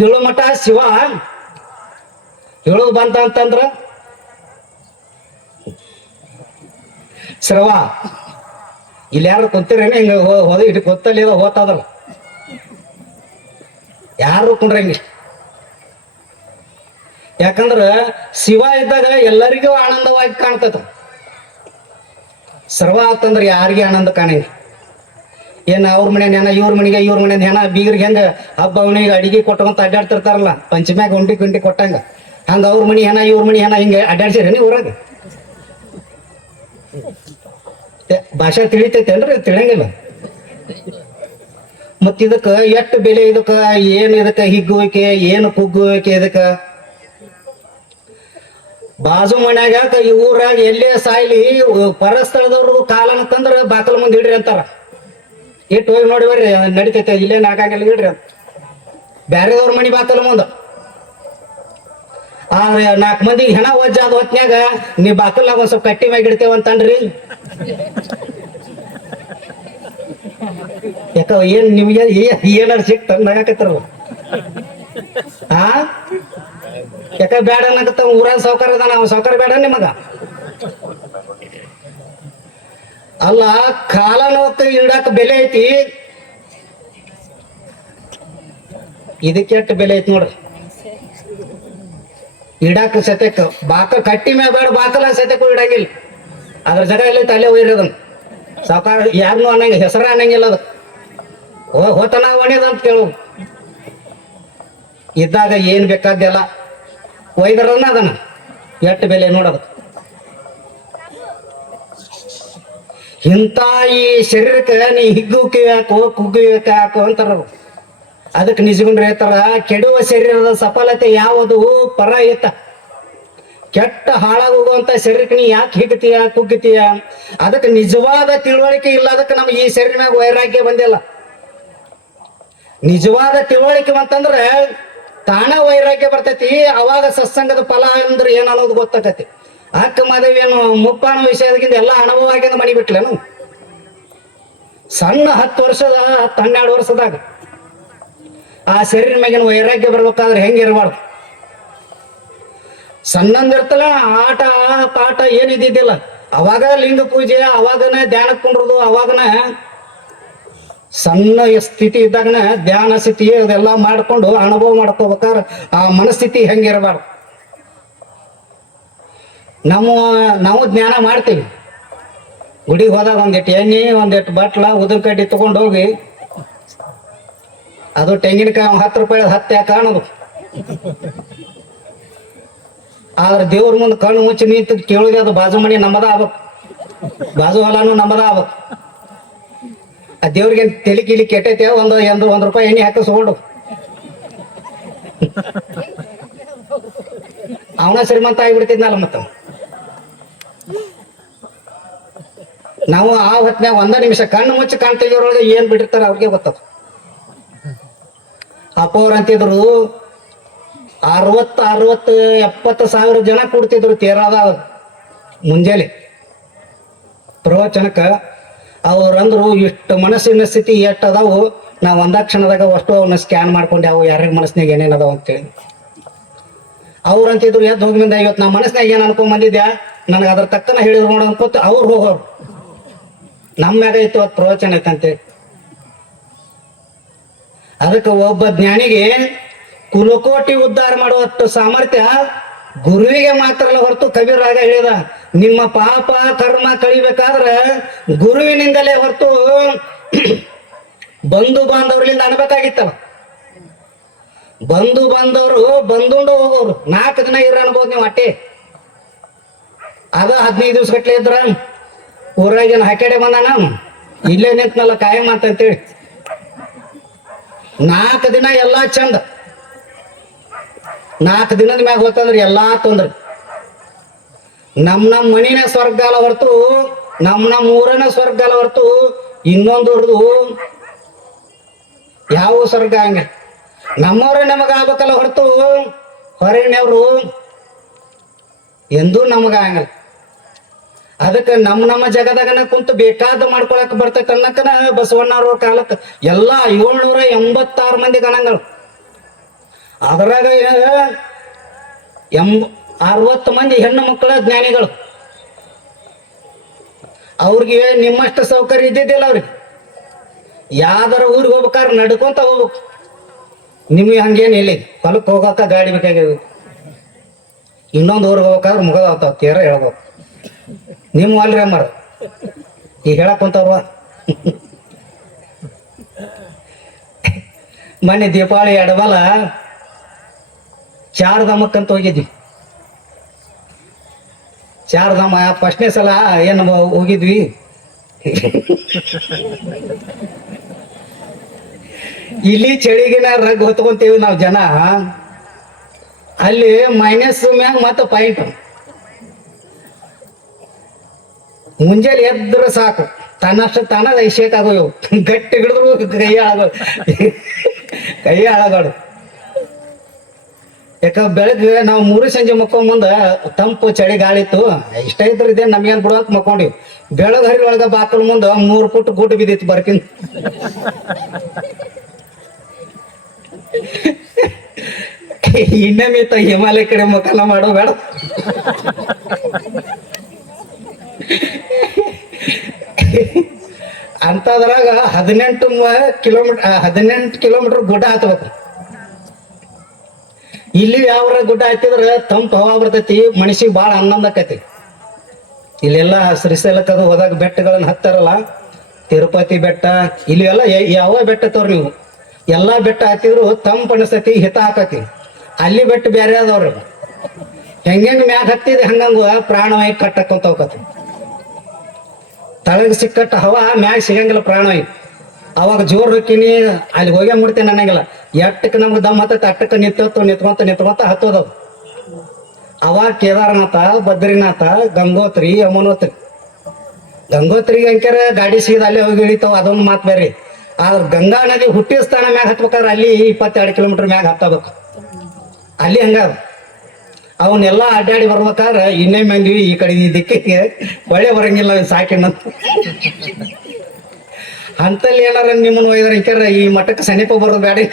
ಹೇಳೋ ಮಠ ಶಿವ ಹೇಳೋದು ಬಂತ ಅಂತಂದ್ರ ಶ್ರವ ಇಲ್ಲಿ ಯಾರು ಕುಂತಿರೇನೆ ಹಿಂಗ ಹೋದ ಇಟ್ಟು ಗೊತ್ತಲ್ಲಿ ಹೋಗ್ತಾದಲ್ಲ ಯಾರು ಕುಂಡ್ರಂಗಿ. ಯಾಕಂದ್ರ ಶಿವ ಇದ್ದಾಗ ಎಲ್ಲರಿಗೂ ಆನಂದವಾಗಿ ಕಾಣ್ತದ. ಸರ್ವ ಅಂತಂದ್ರೆ ಯಾರಿಗೆ ಆನಂದ ಕಾಣಂಗಿ. ಏನ್ ಅವ್ರ ಮನೆ ಹೆಣ ಇವ್ರ ಮನೆಗೆ ಇವ್ರ ಮನೆ ಹೆಣ ಬೀಗ್ರಿಗೆ ಹೆಂಗ ಹಬ್ಬ ಅವನಿಗೆ ಅಡಿಗೆ ಕೊಟ್ಟಂತ ಅಡ್ಡಾಡ್ತಿರ್ತಾರಲ್ಲ ಪಂಚಮ್ಯಾಗ ಉಂಡಿ ಗುಂಡಿ ಕೊಟ್ಟಂಗ ಹಂಗ ಅವ್ರ ಮನಿ ಹೆಣ ಇವ್ರ ಮನಿ ಹೆಣ ಹಿಂಗ ಅಡ್ಡಾಡ್ಸಿರ ನೀವು ಊರಾಗ ಭಾಷೆ ತಿಳಿತೈತೇನ್ರಿ? ತಿಳಿಯಂಗಿಲ್ಲ. ಮತ್ತ ಇದಕ್ಕ ಎಷ್ಟು ಬೆಲೆ, ಇದಕ್ಕ ಏನ್, ಇದಕ್ಕ ಹಿಗ್ಗುವಿಕೆ ಏನು ಕುಗ್ಗುವಿಕೆ, ಇದಕ್ಕ ಬಾಜು ಮನ್ಯಾಗ ಈ ಊರಾಗ ಎಲ್ಲೇ ಸಾಯ್ಲಿ ಪರಸ್ಥಳದವ್ರು ಕಾಲನ ತಂದ್ರ ಬಾಕಲ ಮುಂದೆ ಇಡ್ರಿ ಅಂತಾರ. ಇಟ್ಟು ಹೋಗಿ ನೋಡಿ ಬರ್ರಿ ನಡಿತೈತೆ, ಇಲ್ಲೇನ್ ಆಗಾಗಲ್ಲ ಇಡ್ರಿ ಅಂತ ಬ್ಯಾರೆದವ್ರ ಮನಿ ಬಾಕಲ ಮುಂದ. ಆ 4 ಮಂದಿ ಹೆಣ ವಜ್ಜಾದ ಹೊತ್ನ್ಯಾಗ ನೀ ಬಾಕಲ್ನಾಗ ಒಂದ್ ಸ್ವಲ್ಪ ಕಟ್ಟಿ ಮ್ಯಾಗ ಇಡ್ತೇವ ಅಂತನ್ರಿ. ಯಾಕ ಏನ್ ನಿಮ್ಗೆ ಏನಾರು ಸಿಕ್ತ ನಗಾಕತ್ತಾರಲ್ಲ ಆ ಯಾಕ ಬ್ಯಾಡ ಅನ್ನಕತ್ತ ಊರಾಗ ಸೌಕರ್ಯ ಅದ, ನಾವು ಸೌಕರ್ಯ ಬೇಡ ನಿಮಗ ಅಲ್ಲ. ಕಾಲ ನೋಕ ಇಡಾಕ ಬೆಲೆ ಐತಿ, ಇದಕ್ಕೆ ಎಷ್ಟು ಬೆಲೆ ಐತಿ ನೋಡ್ರಿ. ಇಡಾಕ ಸತ್ಯಕ್ಕ ಬಾಕಲ್ ಕಟ್ಟಿ ಮ್ಯಾಗ ಬೇಡ, ಬಾಕಲ ಸತ್ಯಕ್ಕೂ ಇಡಂಗಿಲ್ಲ. ಅದ್ರ ಜಾಗ ಎಲ್ಲೈತಿ ಅಲ್ಲೇ ಒಯ್ರಿ ಅದನ್ನ. ಸಾವುಕಾರ ಯಾರನ್ನೂ ಅನ್ನಂಗ ಹೆಸರ ಅನ್ನಂಗಿಲ್ಲ. ಅದು ಹೋತನ ಒಣದ ಅಂತ ಕೇಳು. ಇದ್ದಾಗ ಏನ್ ಬೇಕಾದ್ದೆಲ್ಲ ಒಯ್ದ್ರನ್ನ ಅದನ್ನ ಎಷ್ಟು ಬೆಲೆ ನೋಡೋದು. ಇಂಥ ಈ ಶರೀರಕ್ಕೆ ನೀ ಹಿಗ್ಗುವಿಕೆ ಯಾಕೋ ಕುಗ್ಗುವಿಕೆ ಯಾಕೋ ಅಂತಾರ. ಅದಕ್ಕೆ ನಿಜಗುಂಡ್ರೆ ಹೇಳ್ತಾರ, ಕೆಡುವ ಶರೀರದ ಸಫಲತೆ ಯಾವುದು ಪರ ಈತ. ಕೆಟ್ಟ ಹಾಳಾಗುವಂತ ಶರೀರಕ್ಕೆ ನೀ ಯಾಕೆ ಹಿಗ್ತೀಯ ಕುಗ್ಗುತ್ತೀಯ? ಅದಕ್ಕೆ ನಿಜವಾದ ತಿಳುವಳಿಕೆ ಇಲ್ಲ. ಅದಕ್ಕೆ ನಮ್ಗೆ ಈ ಶರೀರನಾಗ ವೈರಾಗ್ಯ ಬಂದಿಲ್ಲ. ನಿಜವಾದ ತಿಳುವಳಿಕೆ ಅಂತಂದ್ರೆ ತಾನ ವೈರಾಗ್ಯ ಬರ್ತೈತಿ. ಅವಾಗ ಸತ್ಸಂಗದ ಫಲ ಅಂದ್ರೆ ಏನ್ ಅನ್ನೋದು ಗೊತ್ತಾಗತಿ. ಅಕ್ಕ ಮಾದೇವಿಯನ್ನು ಮುಪ್ಪಾಣ ವಿಷಯದಿಂದ ಎಲ್ಲ ಅನುಭವವಾಗಿಂದ ಮನಿ ಬಿಟ್ಲೇನು. ಸಣ್ಣ 10 ವರ್ಷದ 12 ವರ್ಷದಾಗ ಆ ಶರೀರ ಮ್ಯಾಗಿನ ವೈರಾಗ್ಯ ಬರ್ಬೇಕಾದ್ರೆ ಹೆಂಗಿರಬಾರ್ದು. ಸಣ್ಣಂದಿರ್ತಲ್ಲ ಆಟ ಪಾಠ ಏನಿದ್ದಿದ್ದಿಲ್ಲ. ಅವಾಗ ಲಿಂಗ ಪೂಜೆ, ಅವಾಗನ ಧ್ಯಾನ ಕುಂಡ್ರದು, ಅವಾಗನ ಸಣ್ಣ ಸ್ಥಿತಿ ಇದ್ದಾಗನ ಧ್ಯಾನ ಸ್ಥಿತಿ ಅದೆಲ್ಲ ಮಾಡ್ಕೊಂಡು ಅನುಭವ ಮಾಡ್ಕೋಬೇಕಾದ್ರೆ ಆ ಮನಸ್ಥಿತಿ ಹೆಂಗಿರಬಾರ್ದು. ನಾವು ಜ್ಞಾನ ಮಾಡ್ತೀವಿ. ಗುಡಿಗೆ ಹೋದಾಗ ಒಂದಿಟ್ಟು ಎಣ್ಣೆ ಒಂದಿಟ್ಟು ಬಟ್ಲ ಉದಿನ ಕಡ್ಡಿ ತಗೊಂಡು ಹೋಗಿ, ಅದು ತೆಂಗಿನಕಾಯಿ 10 ರೂಪಾಯಿ 10 ಯಾಕೆ ಕಾಣೋದು. ಆದ್ರೆ ದೇವ್ರ ಮುಂದೆ ಕಣ್ಣು ಮುಚ್ಚಿ ನಿಂತು ಕೇಳಿದೆ, ಅದು ಬಾಜು ಮನಿ ನಮ್ಮದ ಆಗ್ಬೇಕು, ಬಾಜು ಹೊಲಾನು ನಮ್ಮದ ಆಗ್ಬೇಕು. ಆ ದೇವ್ರಿಗೆ ತಲೆ ಕಿಲಿ ಕೆಟ್ಟೈತೆ, ಒಂದು ರೂಪಾಯಿ ಎಣ್ಣೆ ಹಾಕಿಸ್ಕೊಂಡು ಅವನ ಶ್ರೀಮಂತ ಆಗಿಬಿಡ್ತಿದ್ನಲ್ಲ. ಮತ್ತ ನಾವು ಆ ಹೊತ್ನ್ಯಾಗ 1 ನಿಮಿಷ ಕಣ್ಣು ಮುಚ್ಚಿ ಕಾಣ್ತಿದ್ರೊಳಗೆ ಏನ್ ಬಿಟ್ಟಿರ್ತಾರ ಅವ್ರಿಗೆ ಗೊತ್ತದ. ಅಪ್ಪ ಅವ್ರು ಅಂತಿದ್ರು 60-70 ಸಾವಿರ ಜನ ಕೂಡ್ತಿದ್ರು ತೇರಾದ ಮುಂಜಾನೆ ಪ್ರವಚನಕ್ಕ. ಅವ್ರಂದ್ರು ಇಷ್ಟು ಮನಸ್ಸಿನ ಸ್ಥಿತಿ ಎಷ್ಟ್ ಅದಾವು, ನಾವು 1 ಕ್ಷಣದಾಗ ಅಷ್ಟು ಅವನ್ನ ಸ್ಕ್ಯಾನ್ ಮಾಡ್ಕೊಂಡೆ ಅವು ಯಾರ್ಯಾರ ಮನಸ್ಸಿನಾಗ ಏನೇನ್ ಅದಾವ ಅಂತೇಳಿ. ಅವ್ರಂತಿದ್ರು ಎದ್ದು ಹೋಗಿಂದ ಇವತ್ತು ನಾ ಮನಸ್ಸಿನಾಗ ಏನ್ ಅನ್ಕೊಂಡ್ ಬಂದಿದ್ಯಾ, ನನಗೆ ಅದ್ರ ತಕ್ಕನ ಹೇಳಿದ್ರು ನೋಡ ಅನ್ಕೋತ ಅವ್ರು ಹೋಗೋರು. ನಮ್ಮ ಮ್ಯಾಗ ಇತ್ತು ಅದು ಪ್ರವಚನ ಐತಂತೇಳಿ. ಅದಕ್ಕೆ ಒಬ್ಬ ಜ್ಞಾನಿಗೆ ಕುಲಕೋಟಿ ಉದ್ಧಾರ ಮಾಡುವಷ್ಟು ಸಾಮರ್ಥ್ಯ ಗುರುವಿಗೆ ಮಾತ್ರ ಅಲ್ಲ ಹೊರತು, ಕಬೀರಾಗ ಹೇಳಿದ, ನಿಮ್ಮ ಪಾಪ ಕರ್ಮ ಕಳಿಬೇಕಾದ್ರೆ ಗುರುವಿನಿಂದಲೇ ಹೊರತು ಬಂಧು ಬಾಂಧವ್ರಿಂದ ಅನ್ಬೇಕಾಗಿತ್ತಲ್ಲ. ಬಂಧು ಬಾಂಧವರು ಬಂದುಂಡು ಹೋಗೋರು 4 ದಿನ ಇರ ಅನ್ಬೋದು ನೀವು ಅಟ್ಟೆ. ಅದ 15 ದಿವ್ಸ ಗಟ್ಲೆ ಇದ್ರ ಊರಾಗಿನ ಹಕೆಡೆ ಬಂದಾನ, ಇಲ್ಲೇ ನಿಂತನಲ್ಲ ಕಾಯಂ ಅಂತೇಳಿ 4 ದಿನ ಎಲ್ಲಾ ಚಂದ. 4 ದಿನದ ಮ್ಯಾಗ ಹೋತಂದ್ರೆ ಎಲ್ಲಾ ತೊಂದ್ರೆ. ನಮ್ಮ ಮನಿನ ಸ್ವರ್ಗ ಅಲ್ಲ ಹೊರತು, ನಮ್ಮ ಊರನ ಸ್ವರ್ಗ ಅಲ್ಲ ಹೊರತು ಇನ್ನೊಂದು ಯಾವ ಸ್ವರ್ಗ ಹಂಗ. ನಮ್ಮವ್ರೆ ನಮಗ ಆಗ್ಬೇಕಲ್ಲ ಹೊರತು ಹೊರಗಿನವ್ರು ಎಂದೂ ನಮಗ ಆಗಲ್ಲ. ಅದಕ್ಕೆ ನಮ್ಮ ಜಗದಾಗನ ಕುಂತು ಬೇಕಾದ ಮಾಡ್ಕೊಳಕ್ ಬರ್ತೈತೆ ಅನ್ನಕನ ಬಸವಣ್ಣವ್ರ ಕಾಲಕ್ಕೆ ಎಲ್ಲಾ 786 ಮಂದಿ ಗಣಗಳು ಅದರಾಗ 60 ಮಂದಿ ಹೆಣ್ಣು ಮಕ್ಕಳ ಜ್ಞಾನಿಗಳು. ಅವ್ರಿಗೆ ನಿಮ್ಮಷ್ಟು ಸೌಕರ್ಯ ಇದ್ದಿದ್ದಿಲ್ಲ. ಅವ್ರಿಗೆ ಯಾವ್ದಾರ ಊರಿಗೆ ಹೋಗ್ಬೇಕಾದ್ರೆ ನಡ್ಕೊಂತ ಹೋಗ್ಬೇಕು. ನಿಮ್ಗೆ ಹಂಗೇನು ಇಲ್ಲಿ ಹೊಲಕ್ಕೆ ಹೋಗಕ್ಕ ಗಾಡಿ ಬೇಕಾಗ್ಯದ. ಇನ್ನೊಂದು ಊರಿಗೆ ಹೋಗ್ಬೇಕಾದ್ರೆ ಮುಗದಾಗ್ತಾವ ತೀರ ಹೇಳ್ಬೇಕು. ನಿಮ್ಮ ಅಲ್ರಿ ಅಮ್ಮಾರ ಈಗ ಹೇಳಕ್ ಕುಂತವ್ರ. ಮೊನ್ನೆ ದೀಪಾವಳಿ ಎಡಬಲ ಚಾರ್ಧಾಮಕ್ಕಂತ ಹೋಗಿದ್ವಿ. ಚಾರ್ಧಾಮ ಫಸ್ಟ್ನೇ ಸಲ ಏನು ಹೋಗಿದ್ವಿ. ಇಲ್ಲಿ ಚಳಿಗಿನ ರಗ್ ಹೊತ್ಕೊಂತೀವಿ ನಾವು ಜನ. ಅಲ್ಲಿ ಮೈನಸ್ ಮ್ಯಾಗ ಮತ್ತು ಪಾಯಿಂಟ್. ಮುಂಜಾನೆ ಎದ್ರ ಸಾಕು ತನ್ನಷ್ಟು ತನ್ನದ ಶೇಕ್ ಆಗೋಯವು. ಗಟ್ಟಿ ಹಿಡಿದ್ರು ಕೈ ಹಾಳಾಗೋಡು. ಯಾಕ ಬೆಳಗ್ಗೆ ನಾವು 3 ಸಂಜೆ ಮಕ್ಕೊಂಡ್ ಮುಂದ ತಂಪು ಚಳಿ ಗಾಳಿ ಇತ್ತು. ಇಷ್ಟ ಇದ್ರ ಇದೇ ನಮ್ಗೇನ್ ಬಿಡುವಂತ ಮಕ್ಕೊಂಡಿವಿ. ಬೆಳಗ್ ಹರಿ ಒಳಗ ಬಾಕಲ್ ಮುಂದ 3 ಫುಟ್ ಗುಡ್ಡು ಬಿದ್ದಿತ್ತು ಬರ್ಕಿನ್. ಇನ್ನೊಮ್ಮೆ ಹಿಮಾಲಯ ಕಡೆ ಮುಖಾನ ಮಾಡೋ ಬೇಡ. ಅಂತದ್ರಾಗ 18 ಕಿಲೋಮೀಟರ್ ಗುಡ್ಡ ಹತ್ಬೇಕು. ಇಲ್ಲಿ ಯಾವ ಗುಡ್ಡ ಹತ್ತಿದ್ರ ತಂಪು ಹವಾ ಬರ್ತೈತಿ, ಮನುಷ್ಯಗೆ ಭಾಳ ಆನಂದ ಆಕತಿ. ಇಲ್ಲೆಲ್ಲ ಶ್ರೀಶೈಲಕ್ಕದು ಹೋದಾಗ ಬೆಟ್ಟಗಳನ್ನ ಹತ್ತಾರಲ್ಲ, ತಿರುಪತಿ ಬೆಟ್ಟ ಇಲ್ಲಿ ಎಲ್ಲ ಯಾವ ಬೆಟ್ಟ ತೋರ್ ನೀವು ಎಲ್ಲಾ ಬೆಟ್ಟ ಹತ್ತಿದ್ರು ತಂಪು ಅನಿಸ್ತೈತಿ, ಹಿತ ಹಾಕತಿ. ಅಲ್ಲಿ ಬೆಟ್ಟ ಬೇರೆ ಆದವ್ರು ಹೆಂಗ ಮ್ಯಾಗ ಹತ್ತಿದ ಹಂಗಂಗ ಪ್ರಾಣವಾಯು ಕಟ್ಟಕ್ಕಂತ ಹೋಗತಿ. ತಳಗ ಸಿಕ್ಕಟ್ಟ ಹವಾ ಮ್ಯಾಗ ಸಿಗಂಗಿಲ್ಲ ಪ್ರಾಣವಾಯು. ಅವಾಗ ಜೋರ್ ಹೊಕ್ಕಿನಿ ಅಲ್ಲಿ ಹೋಗೇ ಮುಡ್ತೇನೆ ಅನ್ನಂಗಿಲ್ಲ. ಎಟ್ಟಕ್ಕೆ ನಮ್ಗೆ ದಮ್ ಹತ್ತೈತಿ ಅಟ್ಟಕ್ಕೆ ನಿಂತ್ಕೊಂತ ಹತ್ತೋದವು. ಅವಾಗ ಕೇದಾರನಾಥ, ಬದ್ರಿನಾಥ, ಗಂಗೋತ್ರಿ, ಯಮುನೋತ್ರಿ. ಗಂಗೋತ್ರಿಗೆ ಅಂಕ್ಯಾರ ಗಾಡಿ ಸೀದ ಅಲ್ಲೇ ಹೋಗಿ ಇಳಿತಾವ, ಅದೊಂದು ಮಾತು ಬೇರೆ. ಆದ್ರೆ ಗಂಗಾ ನದಿ ಹುಟ್ಟಿದ ಸ್ಥಾನ ಮ್ಯಾಗ ಹತ್ಬೇಕಾದ್ರೆ ಅಲ್ಲಿ 22 ಕಿಲೋಮೀಟರ್ ಮ್ಯಾಗ ಹತ್ತಬೇಕು. ಅಲ್ಲಿ ಹಂಗ ಅವನ್ನೆಲ್ಲ ಅಡ್ಡಾಡಿ ಬರ್ಬೇಕಾದ್ರೆ ಇನ್ನೇ ಮಂದಿ ಈ ಕಡೆ ಈ ದಿಕ್ಕಿಗೆ ಒಳ್ಳೆ ಬರಂಗಿಲ್ಲ ಸಾಕಿನ ಅಂತಲ್ಲಿ ಏನಾರ ನಿಮ್ಮನ್ನು ಒಯ್ದಾರ ಇಂಕ್ಯಾರ ಈ ಮಠಕ್ಕೆ ಸಮೀಪ ಬರೋದು ಬ್ಯಾಡಿ.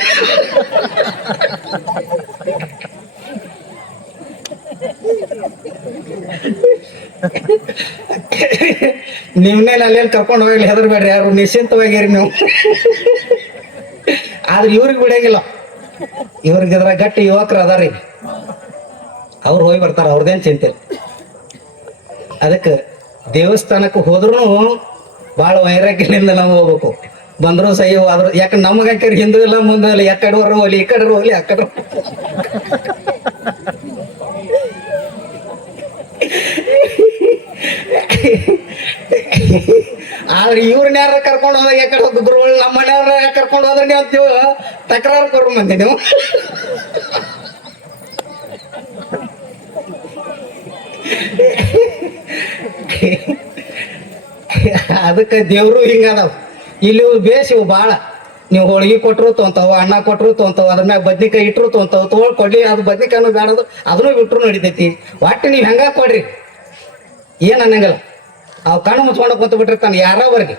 ನಿಮ್ನೇನು ಅಲ್ಲೇನು ಕರ್ಕೊಂಡು ಹೋಗ್ಲಿ, ಹೆದರ್ಬೇಡ್ರಿ, ಯಾರು ನಿಶ್ಚಿಂತವಾಗಿರಿ ನೀವು. ಆದ್ರೆ ಇವ್ರಿಗೆ ಬಿಡಂಗಿಲ್ಲ. ಇವ್ರಿಗೆ ಇದ್ರ ಗಟ್ಟಿ ಯುವಕರು ಅದಾರಿ, ಅವ್ರು ಹೋಗಿ ಬರ್ತಾರ, ಅವ್ರದೇನ್ ಚಿಂತೆ. ಅದಕ್ಕೆ ದೇವಸ್ಥಾನಕ್ಕೆ ಹೋದ್ರು ಭಾಳ ವೈರಾಗ್ಯದಿಂದ ನಾವು ಹೋಗ್ಬೇಕು. ಬಂದ್ರು ಸಹಿ ಆದ್ರು, ಯಾಕಂದ್ರೆ ನಮಗಂಕರ್ ಹಿಂದೂ ಇಲ್ಲ ಮುಂದೆ ಇಲ್ಲ, ಯಾಕಡೆ ಹೋಗ್ಲಿ, ಈ ಕಡೆ ಹೋಗ್ಲಿ, ಆ ಕಡೆ. ಆದ್ರೆ ಇವ್ರನ್ನ ಯಾರ ಕರ್ಕೊಂಡು ಹೋದಾಗ ಯಾಕಡೆ ಹೋದ ಗುರುಗಳು ನಮ್ಮ ಮನೆಯವ್ರ ಕರ್ಕೊಂಡು ಹೋದ್ರೆ ನೀವು ಅಂತೀವ ತಕರಾರು ಕೊಡ್ರು ಮಂದಿ ನೀವು. ಅದಕ್ಕೆ ದೇವ್ರು ಹಿಂಗದಾವ. ಇಲ್ಲಿ ಬೇಸಿವು ಭಾಳ. ನೀವು ಹೋಳಿಗೆ ಕೊಟ್ಟರು ತೊಂತಾವ, ಅನ್ನ ಕೊಟ್ಟರು ತೊಂತಾವ, ಅದ್ರ ಮ್ಯಾಗ ಬದ್ನಿಕಾಯಿ ಇಟ್ಟರು ತೊಂತಾವ. ಕೊಡ್ಲಿ ಅದು ಬದ್ನಿಕಾಯಿನೂ ಬೇಡದು, ಅದನ್ನು ಬಿಟ್ಟರು ನಡಿತೈತಿ. ಒಟ್ಟು ನೀವು ಹೆಂಗ ಕೊಡ್ರಿ ಏನ್ ಅನ್ನಂಗಿಲ್ಲ. ಅವ್ ಕಣ್ಣು ಮುಚ್ಕೊಂಡು ಕೂತು ಬಿಟ್ಟಿರ್ತಾನೆ ಯಾರವರೆಗೆ.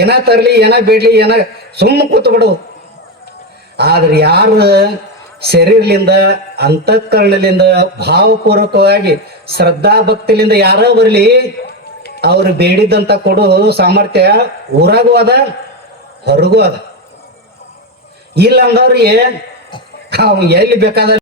ಏನ ತರ್ಲಿ, ಏನ ಬಿಡ್ಲಿ, ಏನ ಸುಮ್ಮ ಕೂತು ಬಿಡು. ಆದ್ರೆ ಯಾರು ಶರೀರಲಿಂದ, ಅಂತಃಕರಣದಿಂದ, ಭಾವಪೂರ್ವಕವಾಗಿ ಶ್ರದ್ಧಾ ಭಕ್ತಿಲಿಂದ ಯಾರ ಬರಲಿ, ಅವ್ರು ಬೇಡಿದಂತ ಕೊಡು ಸಾಮರ್ಥ್ಯ ಊರಾಗೂ ಅದ, ಹೊರಗೂ ಅದ. ಇಲ್ಲ ಅಂದವ್ರಿಗೆ ಅವ್ ಎಲ್ಲಿ ಬೇಕಾದ